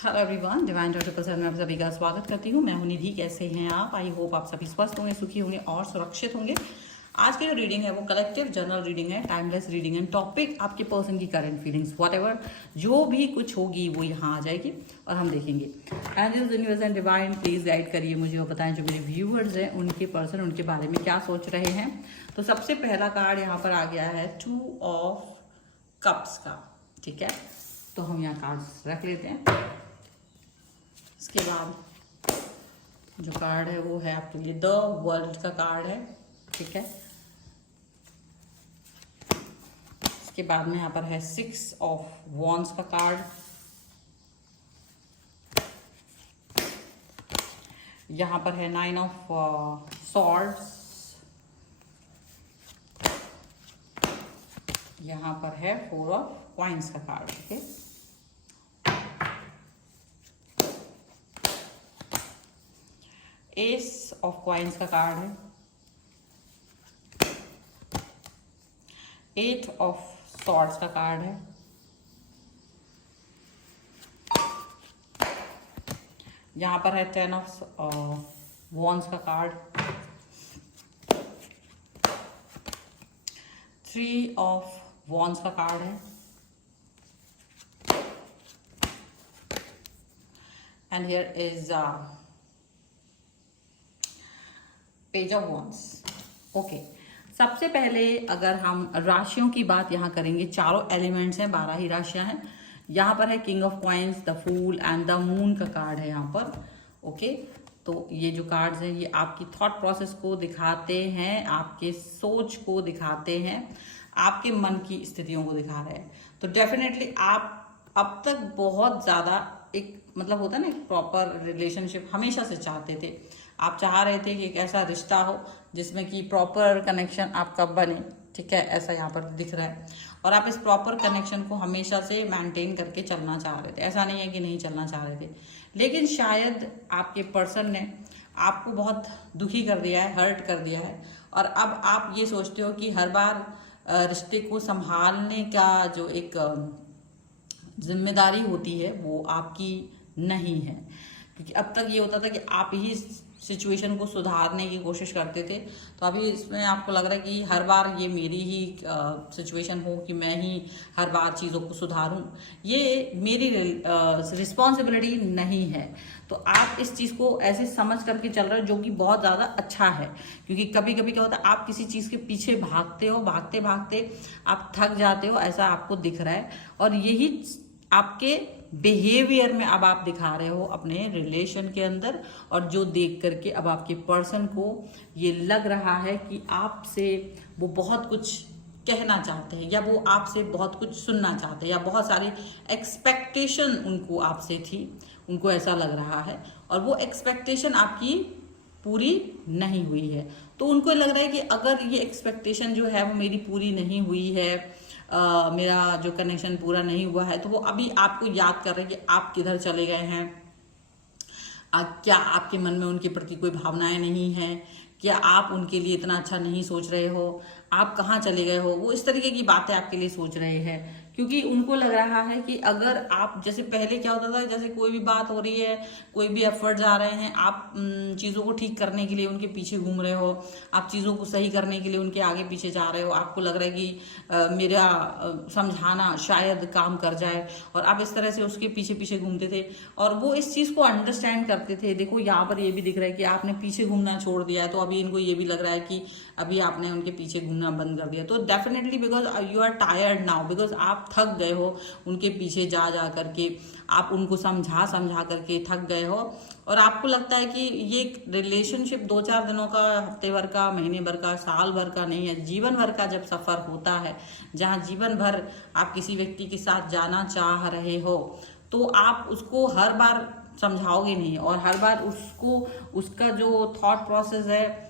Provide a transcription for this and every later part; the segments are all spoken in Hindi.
हेलो एवरीवन, डिवाइन डॉक्टर प्रसन्न में आप सभी का स्वागत करती हूँ। मैं हूँ निधि। कैसे हैं आप? आई होप आप सभी स्वस्थ होंगे, सुखी होंगे और सुरक्षित होंगे। आज की जो रीडिंग है वो कलेक्टिव जनरल रीडिंग है, टाइमलेस रीडिंग है। टॉपिक आपके पर्सन की करंट फीलिंग्स, व्हाटएवर जो भी कुछ होगी वो यहाँ आ जाएगी और हम देखेंगे। Angels, universe and divine please guide करिए मुझे और बताएं जो मेरे व्यूअर्स हैं उनके पर्सन उनके बारे में क्या सोच रहे हैं। तो सबसे पहला कार्ड यहाँ पर आ गया है 2 ऑफ कप्स का। ठीक है, तो हम यहाँ कार्ड्स रख लेते हैं। इसके बाद जो कार्ड है वो है आपके लिए द वर्ल्ड का कार्ड है। ठीक है, इसके बाद में यहाँ पर है 6 ऑफ वॉन्ड्स का कार्ड। यहाँ पर है 9 ऑफ सॉर्ड्स। यहाँ पर है 4 ऑफ कॉइन्स का card. Okay, S of coins का कार्ड है। 8 ऑफ सॉर्ड्स का कार्ड है। यहाँ पर है 10 ऑफ वॉन्ड्स का कार्ड। 3 ऑफ वॉन्ड्स का कार्ड है। And here is page of wands. Okay, सबसे पहले अगर हम राशियों की बात यहाँ करेंगे, चारों एलिमेंट्स हैं, 12 ही राशियां हैं। यहाँ पर है king of coins, the fool and the moon का कार्ड है यहाँ पर। ओके, तो ये जो कार्ड्स हैं ये आपकी थॉट प्रोसेस को दिखाते हैं, आपके सोच को दिखाते हैं, आपके मन की स्थितियों को दिखा रहे हैं। तो डेफिनेटली आप अब तक बहुत ज़्यादा एक मतलब होता है ना, एक प्रॉपर रिलेशनशिप हमेशा से चाहते थे। आप चाह रहे थे कि एक ऐसा रिश्ता हो जिसमें कि प्रॉपर कनेक्शन आपका बने। ठीक है, ऐसा यहाँ पर दिख रहा है और आप इस प्रॉपर कनेक्शन को हमेशा से मेंटेन करके चलना चाह रहे थे। ऐसा नहीं है कि नहीं चलना चाह रहे थे, लेकिन शायद आपके पर्सन ने आपको बहुत दुखी कर दिया है, हर्ट कर दिया है और अब आप ये सोचते हो कि हर बार रिश्ते को संभालने का जो एक जिम्मेदारी होती है वो आपकी नहीं है। क्योंकि अब तक ये होता था कि आप ही सिचुएशन को सुधारने की कोशिश करते थे, तो अभी इसमें आपको लग रहा है कि हर बार ये मेरी ही सिचुएशन हो कि मैं ही हर बार चीज़ों को सुधारूं, ये मेरी रिस्पॉन्सिबिलिटी नहीं है। तो आप इस चीज़ को ऐसे समझ करके चल रहे हो, जो कि बहुत ज़्यादा अच्छा है। क्योंकि कभी कभी क्या होता है, आप किसी चीज़ के पीछे भागते हो, भागते भागते आप थक जाते हो, ऐसा आपको दिख रहा है और यही आपके बिहेवियर में अब आप दिखा रहे हो अपने रिलेशन के अंदर। और जो देख करके अब आपके पर्सन को ये लग रहा है कि आपसे वो बहुत कुछ कहना चाहते हैं या वो आपसे बहुत कुछ सुनना चाहते हैं या बहुत सारी एक्सपेक्टेशन उनको आपसे थी, उनको ऐसा लग रहा है और वो एक्सपेक्टेशन आपकी पूरी नहीं हुई है। तो उनको लग रहा है कि अगर ये एक्सपेक्टेशन जो है वो मेरी पूरी नहीं हुई है, मेरा जो कनेक्शन पूरा नहीं हुआ है, तो वो अभी आपको याद कर रहे हैं कि आप किधर चले गए हैं। क्या आपके मन में उनके प्रति कोई भावनाएं नहीं है? क्या आप उनके लिए इतना अच्छा नहीं सोच रहे हो? आप कहाँ चले गए हो? वो इस तरीके की बातें आपके लिए सोच रहे हैं। क्योंकि उनको लग रहा है कि अगर आप, जैसे पहले क्या होता था, जैसे कोई भी बात हो रही है, कोई भी एफर्ट जा रहे हैं, आप चीज़ों को ठीक करने के लिए उनके पीछे घूम रहे हो, आप चीज़ों को सही करने के लिए उनके आगे पीछे जा रहे हो। आपको लग रहा है कि मेरा समझाना शायद काम कर जाए और आप इस तरह से उसके पीछे पीछे घूमते थे और वो इस चीज़ को अंडरस्टैंड करते थे। देखो यहाँ पर ये भी दिख रहा है कि आपने पीछे घूमना छोड़ दिया है, तो अभी इनको ये भी लग रहा है कि अभी आपने उनके पीछे घूमना बंद कर दिया। तो definitely because you are tired now, because आप थक गए हो उनके पीछे जा जा करके, आप उनको समझा समझा करके थक गए हो और आपको लगता है कि ये रिलेशनशिप 2-4 दिनों का, हफ्ते भर का, महीने भर का, साल भर का नहीं है, जीवन भर का जब सफर होता है, जहाँ जीवन भर आप किसी व्यक्ति के साथ जाना चाह रहे हो, तो आप उसको हर बार समझाओगे नहीं और हर बार उसको, उसका जो थॉट प्रोसेस है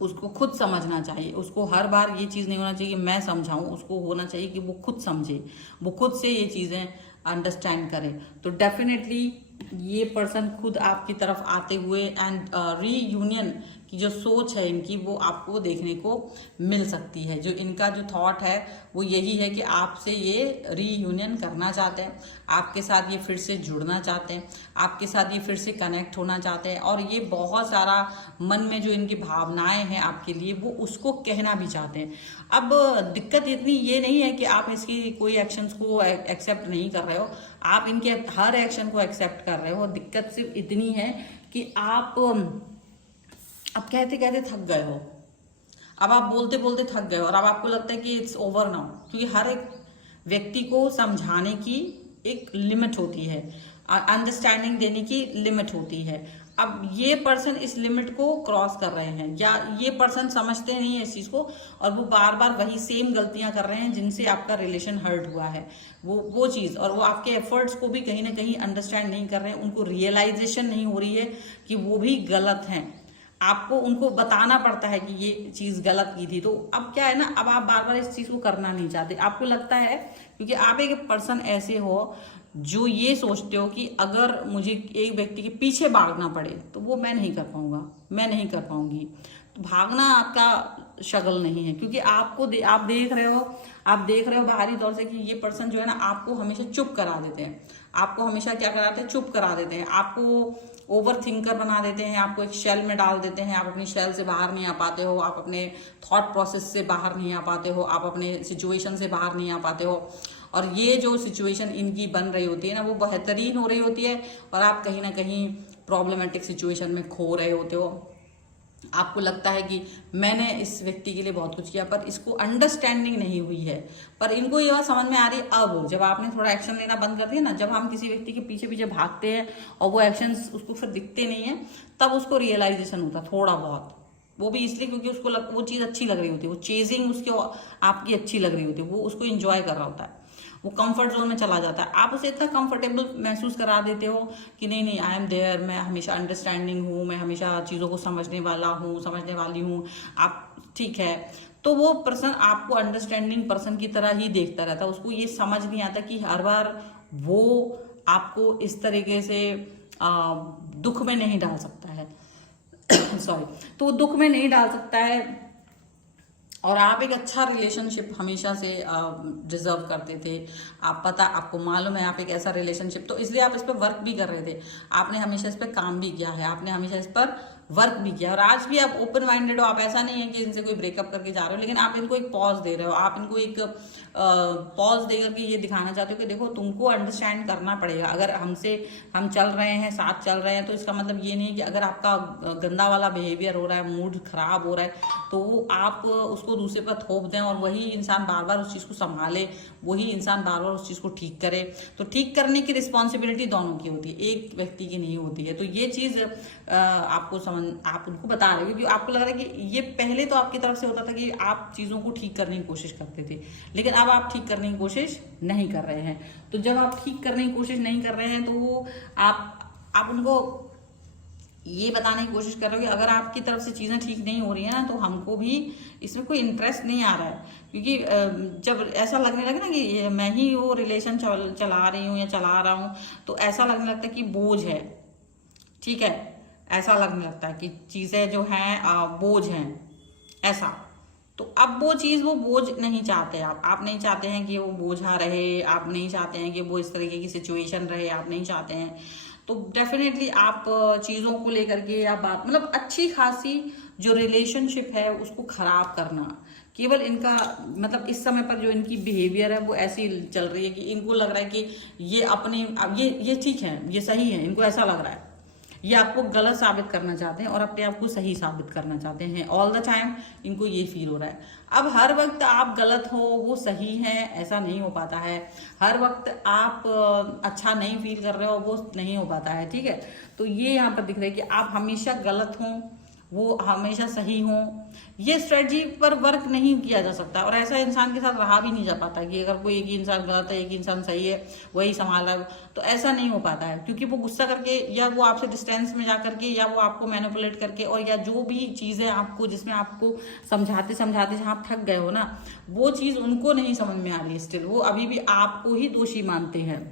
उसको खुद समझना चाहिए। उसको हर बार ये चीज़ नहीं होना चाहिए कि मैं समझाऊं, उसको होना चाहिए कि वो खुद समझे, वो खुद से ये चीज़ें अंडरस्टैंड करें। तो डेफिनेटली ये पर्सन खुद आपकी तरफ आते हुए एंड रीयूनियन की जो सोच है इनकी वो आपको देखने को मिल सकती है। जो इनका जो थॉट है वो यही है कि आपसे ये रीयूनियन करना चाहते हैं, आपके साथ ये फिर से जुड़ना चाहते हैं, आपके साथ ये फिर से कनेक्ट होना चाहते हैं, और ये बहुत सारा मन में जो इनकी भावनाएं हैं आपके लिए वो उसको कहना भी चाहते हैं। अब दिक्कत इतनी ये नहीं है कि आप इसकी कोई एक्शंस को एक्सेप्ट नहीं कर रहे हो, आप इनके हर एक्शन को एक्सेप्ट कर रहे हो। दिक्कत सिर्फ इतनी है कि आप अब कहते कहते थक गए हो, अब आप बोलते बोलते थक गए हो, और अब आपको लगता है कि इट्स ओवर नाउ। क्योंकि हर एक व्यक्ति को समझाने की एक लिमिट होती है, अंडरस्टैंडिंग देने की लिमिट होती है। अब ये पर्सन इस लिमिट को क्रॉस कर रहे हैं, या ये पर्सन समझते नहीं है इस चीज को, और वो बार बार वही सेम गलतियां कर रहे हैं जिनसे आपका रिलेशन हर्ट हुआ है। वो चीज, और वो आपके एफर्ट्स को भी कहीं ना कहीं अंडरस्टैंड नहीं कर रहे हैं, उनको रियलाइजेशन नहीं हो रही है कि वो भी गलत हैं। आपको उनको बताना पड़ता है कि ये चीज गलत की थी। तो अब क्या है ना, अब आप बार बार इस चीज को करना नहीं चाहते। आपको लगता है, क्योंकि आप एक पर्सन ऐसे हो जो ये सोचते हो कि अगर मुझे एक व्यक्ति के पीछे भागना पड़े तो वो मैं नहीं कर पाऊंगा, मैं नहीं कर पाऊंगी। तो भागना आपका शगल नहीं है, क्योंकि आपको आप देख रहे हो बाहरी तौर से कि ये पर्सन जो है ना आपको हमेशा चुप करा देते हैं, आपको हमेशा क्या कराते हैं, चुप करा देते हैं, आपको ओवर थिंकर बना देते हैं, आपको एक शेल में डाल देते हैं। आप अपनी शेल से बाहर नहीं आ पाते हो, आप अपने थॉट प्रोसेस से बाहर नहीं आ पाते हो, आप अपने सिचुएशन से बाहर नहीं आ पाते हो। और ये जो सिचुएशन इनकी बन रही होती है ना वो बेहतरीन हो रही होती है, और आप कहीं ना कहीं प्रॉब्लमेटिक सिचुएशन में खो रहे होते हो। आपको लगता है कि मैंने इस व्यक्ति के लिए बहुत कुछ किया, पर इसको अंडरस्टैंडिंग नहीं हुई है। पर इनको ये बात समझ में आ रही है अब, जब आपने थोड़ा एक्शन लेना बंद कर दिया ना, जब हम किसी व्यक्ति के पीछे पीछे भागते हैं और वो एक्शंस उसको फिर दिखते नहीं है, तब उसको रियलाइजेशन होता है थोड़ा बहुत। वो भी इसलिए क्योंकि उसको वो चीज़ अच्छी लग रही होती है, वो चेजिंग उसके आपकी अच्छी लग रही होती है, वो उसको इंजॉय कर रहा होता है, वो कंफर्ट जोन में चला जाता है। आप उसे इतना कंफर्टेबल महसूस करा देते हो कि नहीं नहीं आई एम देयर, मैं हमेशा अंडरस्टैंडिंग हूँ, मैं हमेशा चीज़ों को समझने वाली हूँ, आप ठीक है। तो वो पर्सन आपको अंडरस्टैंडिंग पर्सन की तरह ही देखता रहता है, उसको ये समझ नहीं आता कि हर बार वो आपको इस तरीके से दुख में नहीं डाल सकता है सॉरी, तो वो दुख में नहीं डाल सकता है। और आप एक अच्छा रिलेशनशिप हमेशा से डिजर्व करते थे, आपको मालूम है आप एक ऐसा रिलेशनशिप, तो इसलिए आप इस पर वर्क भी कर रहे थे, आपने हमेशा इस पर काम भी किया है, आपने हमेशा इस पर वर्क भी किया, और आज भी आप ओपन माइंडेड हो। आप ऐसा नहीं है कि इनसे कोई ब्रेकअप करके जा रहे हो, लेकिन आप इनको एक पॉज दे रहे हो, आप इनको एक पॉज दे करके ये दिखाना चाहते हो कि देखो तुमको अंडरस्टैंड करना पड़ेगा। अगर हम चल रहे हैं, साथ चल रहे हैं, तो इसका मतलब ये नहीं है कि अगर आपका गंदा वाला बिहेवियर हो रहा है, मूड खराब हो रहा है, तो आप उसको दूसरे पर थोप दें और वही इंसान बार बार उस चीज़ को संभाले, वही इंसान बार बार उस चीज़ को ठीक करे। तो ठीक करने की रिस्पॉन्सिबिलिटी दोनों की होती है, एक व्यक्ति की नहीं होती है। तो ये चीज़ आप उनको बता रहे हो क्योंकि आपको लग रहा है कि ये पहले तो आपकी तरफ से होता था कि आप चीज़ों को ठीक करने की कोशिश करते थे, लेकिन अब आप ठीक करने की कोशिश नहीं कर रहे हैं। तो जब आप ठीक करने की कोशिश नहीं कर रहे हैं तो वो आप उनको ये बताने की कोशिश कर रहे हो कि अगर आपकी तरफ से चीज़ें ठीक नहीं हो रही है ना, तो हमको भी इसमें कोई इंटरेस्ट नहीं आ रहा है। क्योंकि जब ऐसा लगने लगे ना कि मैं ही वो रिलेशन चला रही हूँ या चला रहा हूँ, तो ऐसा लगने लगता है कि बोझ है, ठीक है, ऐसा लगने लगता है कि चीज़ें जो हैं बोझ हैं ऐसा। तो अब वो चीज़, वो बोझ नहीं चाहते आप नहीं चाहते हैं कि वो बोझा रहे, आप नहीं चाहते हैं कि वो इस तरीके की सिचुएशन रहे, आप नहीं चाहते हैं। तो डेफिनेटली आप चीज़ों को लेकर के या बात मतलब अच्छी खासी जो रिलेशनशिप है उसको खराब करना, केवल इनका मतलब इस समय पर जो इनकी बिहेवियर है वो ऐसी चल रही है कि इनको लग रहा है कि ये अपने ये ठीक है, ये सही है, इनको ऐसा लग रहा है, ये आपको गलत साबित करना चाहते हैं और अपने आप को सही साबित करना चाहते हैं। ऑल द टाइम इनको ये फील हो रहा है। अब हर वक्त आप गलत हो वो सही है ऐसा नहीं हो पाता है, हर वक्त आप अच्छा नहीं फील कर रहे हो वो नहीं हो पाता है, ठीक है। तो ये यहाँ पर दिख रहा है कि आप हमेशा गलत हो वो हमेशा सही हो, ये स्ट्रेटजी पर वर्क नहीं किया जा सकता और ऐसा इंसान के साथ रहा भी नहीं जा पाता कि अगर कोई एक इंसान गलत है एक इंसान सही है वही संभाल रहा है, तो ऐसा नहीं हो पाता है। क्योंकि वो गुस्सा करके या वो आपसे डिस्टेंस में जा करके या वो आपको मैनिपुलेट करके और या जो भी चीज़ें आपको जिसमें आपको समझाते समझाते जहाँ आप थक गए हो ना, वो चीज़ उनको नहीं समझ में आ रही है, स्टिल वो अभी भी आपको ही दोषी मानते हैं।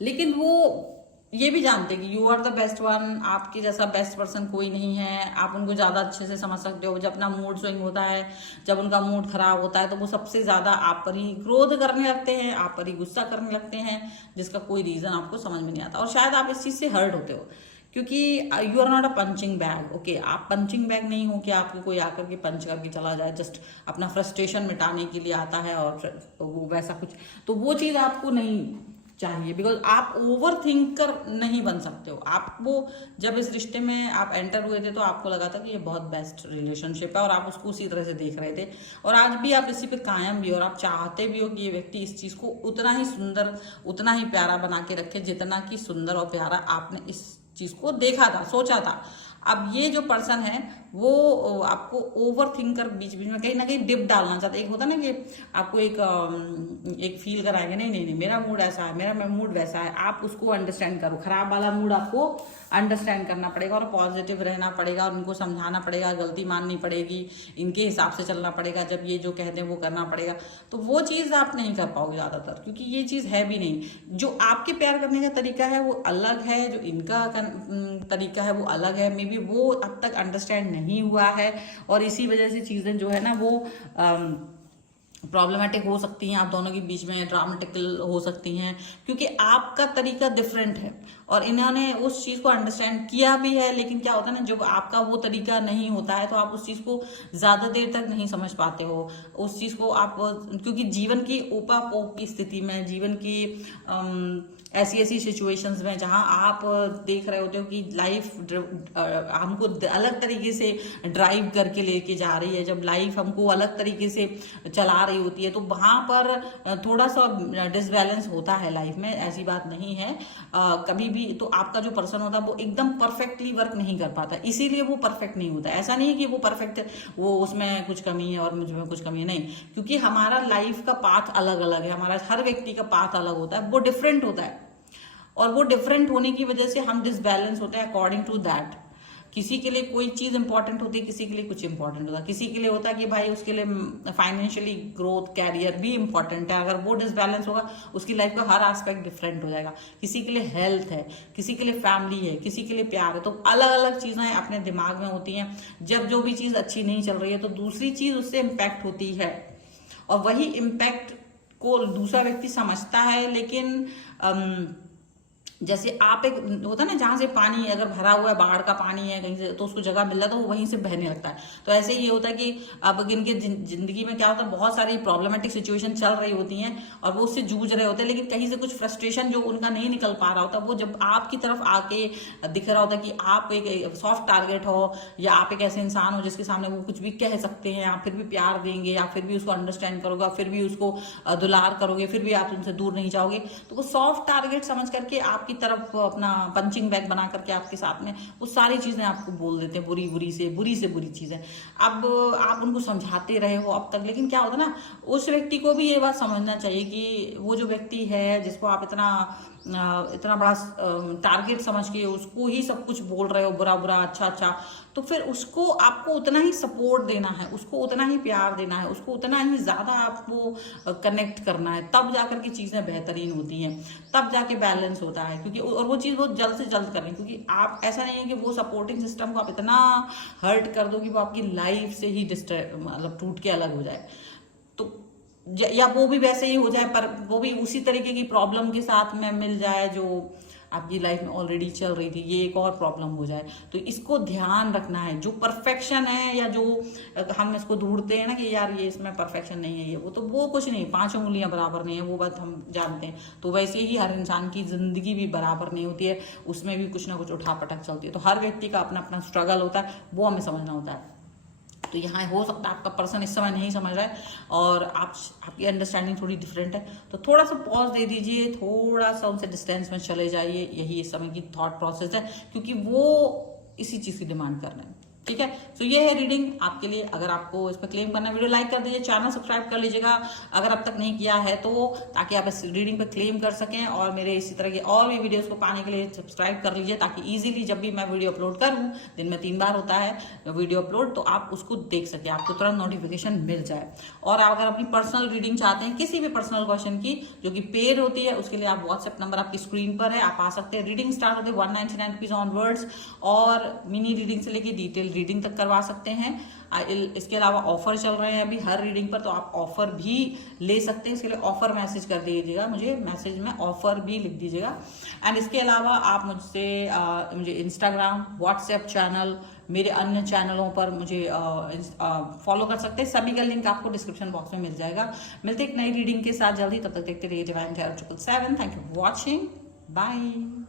लेकिन वो ये भी जानते हैं कि you are the best one, आपके जैसा बेस्ट पर्सन कोई नहीं है, आप उनको ज़्यादा अच्छे से समझ सकते हो। जब अपना मूड स्विंग होता है, जब उनका मूड खराब होता है, तो वो सबसे ज़्यादा आप पर ही क्रोध करने लगते हैं, आप पर ही गुस्सा करने लगते हैं, जिसका कोई रीज़न आपको समझ में नहीं आता। और शायद आप इस चीज़ से हर्ट होते हो, क्योंकि you are not a punching bag. Okay, आप पंचिंग बैग नहीं हो कि आपको कोई आकर के पंच करके चला जाए, जस्ट अपना फ्रस्ट्रेशन मिटाने के लिए आता है और वो वैसा कुछ, तो वो चीज़ आपको नहीं चाहिए। बिकॉज आप ओवर थिंकर नहीं बन सकते हो। आप वो जब इस रिश्ते में आप एंटर हुए थे तो आपको लगा था कि ये बहुत बेस्ट रिलेशनशिप है और आप उसको उसी तरह से देख रहे थे, और आज भी आप इसी पे कायम भी हो, और आप चाहते भी हो कि ये व्यक्ति इस चीज़ को उतना ही सुंदर, उतना ही प्यारा बना के रखे जितना कि सुंदर और प्यारा आपने इस चीज़ को देखा था, सोचा था। अब ये जो पर्सन है वो आपको ओवर थिंकर बीच बीच में कहीं ना कहीं डिप डालना चाहता है। एक होता है ना कि आपको एक फील कराएंगे, नहीं नहीं नहीं मेरा मूड ऐसा है, मेरा मूड वैसा है, आप उसको अंडरस्टैंड करो। खराब वाला मूड आपको अंडरस्टैंड करना पड़ेगा और पॉजिटिव रहना पड़ेगा और उनको समझाना पड़ेगा, गलती माननी पड़ेगी, इनके हिसाब से चलना पड़ेगा, जब ये जो कहते हैं वो करना पड़ेगा। तो वो चीज़ आप नहीं कर पाओगे ज़्यादातर, क्योंकि ये चीज़ है भी नहीं। जो आपके प्यार करने का तरीका है वो अलग है, जो इनका तरीका है वो अलग है। मे बी वो अब तक अंडरस्टैंड नहीं हुआ है और इसी वजह से चीज़ें जो है ना वो प्रॉब्लमेटिक हो सकती हैं, आप दोनों के बीच में ड्रामेटिकल हो सकती हैं, क्योंकि आपका तरीका डिफरेंट है और इन्होंने उस चीज़ को अंडरस्टैंड किया भी है। लेकिन क्या होता है ना, जब आपका वो तरीका नहीं होता है तो आप उस चीज़ को ज़्यादा देर तक नहीं समझ पाते हो। उस चीज़ को आप, क्योंकि जीवन की ऊपापोप की स्थिति में, जीवन की ऐसी ऐसी सिचुएशंस में जहां आप देख रहे होते हो कि लाइफ हमको अलग तरीके से ड्राइव करके लेके जा रही है, जब लाइफ हमको अलग तरीके से चला रही होती है, तो वहां पर थोड़ा सा डिसबैलेंस होता है लाइफ में, ऐसी बात नहीं है कभी भी। तो आपका जो पर्सन होता है वो एकदम परफेक्टली वर्क नहीं कर पाता, इसीलिए वो परफेक्ट नहीं होता। ऐसा नहीं है कि वो परफेक्ट, वो उसमें कुछ कमी है और मुझ में कुछ कमी है, नहीं, क्योंकि हमारा लाइफ का पाथ अलग अलग है, हमारा हर व्यक्ति का पाथ अलग होता है, वो डिफरेंट होता है, और वो डिफरेंट होने की वजह से हम डिसबैलेंस होते हैं अकॉर्डिंग टू दैट। किसी के लिए कोई चीज इंपॉर्टेंट होती है, किसी के लिए कुछ इंपॉर्टेंट होता है, किसी के लिए होता है कि भाई उसके लिए फाइनेंशियली ग्रोथ, कैरियर भी इंपॉर्टेंट है। अगर वो डिसबैलेंस होगा उसकी लाइफ का हर एस्पेक्ट डिफरेंट हो जाएगा। किसी के लिए हेल्थ है, किसी के लिए फैमिली है, किसी के लिए प्यार है, तो अलग अलग चीजें अपने दिमाग में होती हैं। जब जो भी चीज अच्छी नहीं चल रही है तो दूसरी चीज उससे इम्पैक्ट होती है, और वही इम्पैक्ट को दूसरा व्यक्ति समझता है। लेकिन जैसे आप एक होता है ना, जहां से पानी अगर भरा हुआ है, बाढ़ का पानी है कहीं से, तो उसको जगह मिल रहा है तो वो वहीं से बहने लगता है। तो ऐसे ही होता है कि अब इनके जिंदगी में क्या होता है, बहुत सारी प्रॉब्लमेटिक सिचुएशन चल रही होती हैं और वो उससे जूझ रहे होते हैं, लेकिन कहीं से कुछ फ्रस्ट्रेशन जो उनका नहीं निकल पा रहा होता, वो जब आपकी तरफ आके दिख रहा होता है कि आप एक सॉफ्ट टारगेट हो, या आप एक ऐसे इंसान हो जिसके सामने वो कुछ भी कह सकते हैं, आप फिर भी प्यार देंगे, या फिर भी उसको अंडरस्टैंड करोगे, फिर भी उसको दुलार करोगे, फिर भी आप उनसे दूर नहीं जाओगे, तो वो सॉफ्ट टारगेट समझ करके आपकी तरफ अपना पंचिंग बैग बना करके आपके साथ में वो सारी चीजें आपको बोल देते हैं, बुरी से बुरी चीजें। अब आप उनको समझाते रहे हो अब तक, लेकिन क्या होता है ना, उस व्यक्ति को भी ये बात समझना चाहिए कि वो जो व्यक्ति है जिसको आप इतना बड़ा टारगेट समझ के उसको ही सब कुछ बोल रहे हो, बुरा बुरा अच्छा अच्छा, तो फिर उसको आपको उतना ही सपोर्ट देना है, उसको उतना ही प्यार देना है, उसको उतना ही ज्यादा आपको कनेक्ट करना है, तब जाकर के चीजें बेहतरीन होती हैं, तब जाके बैलेंस होता है। क्योंकि और वो चीज़ बहुत जल्द से जल्द करें, क्योंकि आप ऐसा नहीं है कि वो सपोर्टिंग सिस्टम को आप इतना हर्ट कर दो कि वो आपकी लाइफ से ही मतलब टूट के अलग हो जाए, तो या वो भी वैसे ही हो जाए, पर वो भी उसी तरीके की प्रॉब्लम के साथ में मिल जाए जो आपकी लाइफ में ऑलरेडी चल रही थी, ये एक और प्रॉब्लम हो जाए। तो इसको ध्यान रखना है। जो परफेक्शन है या जो हम इसको ढूंढते हैं ना कि यार ये इसमें परफेक्शन नहीं है, ये वो कुछ नहीं, 5 उंगलियां बराबर नहीं है, वो बात हम जानते हैं। तो वैसे ही हर इंसान की जिंदगी भी बराबर नहीं होती है, उसमें भी कुछ ना कुछ उठापटक चलती है। तो हर व्यक्ति का अपना अपना स्ट्रगल होता है, वो हमें समझना होता है। तो यहाँ हो सकता है आपका पर्सन इस समय नहीं समझ रहा है और आपकी अंडरस्टैंडिंग थोड़ी डिफरेंट है, तो थोड़ा सा पॉज दे दीजिए, थोड़ा सा उनसे डिस्टेंस में चले जाइए। यही इस समय की थॉट प्रोसेस है, क्योंकि वो इसी चीज़ की डिमांड कर रहे हैं। ठीक है। तो ये है रीडिंग आपके लिए। अगर आपको इस पर क्लेम करना है, वीडियो लाइक कर दीजिए, चैनल सब्सक्राइब कर लीजिएगा अगर अब तक नहीं किया है तो, ताकि आप इस रीडिंग पे क्लेम कर सकें। और मेरे इसी तरह के और भी वीडियोस को पाने के लिए सब्सक्राइब कर लीजिए, ताकि इजीली जब भी मैं वीडियो अपलोड करूं, दिन में 3 बार होता है वीडियो अपलोड, तो आप उसको देख सकें, आपको तुरंत नोटिफिकेशन मिल जाए। और अगर अपनी पर्सनल रीडिंग चाहते हैं किसी भी पर्सनल क्वेश्चन की जो कि पेड होती है, उसके लिए आप व्हाट्सएप नंबर आपकी स्क्रीन पर है, आप आ सकते हैं। रीडिंग स्टार्ट होते हैं 199 रुपीज ऑनवर्ड्स, और मिनी रीडिंग से लेके डिटेल रीडिंग तक करवा सकते हैं। इसके अलावा ऑफर चल रहे हैं अभी हर रीडिंग पर, तो आप ऑफर भी ले सकते हैं। इसके लिए ऑफर मैसेज कर दीजिएगा, मुझे मैसेज में ऑफर भी लिख दीजिएगा। एंड इसके अलावा आप मुझे इंस्टाग्राम, व्हाट्सएप चैनल, मेरे अन्य चैनलों पर मुझे फॉलो कर सकते हैं। सभी का लिंक आपको डिस्क्रिप्शन बॉक्स में मिल जाएगा। मिलते एक नई रीडिंग के साथ जल्दी, तब तक देखते रहिए divine tarot 777। Thank you for watching, bye.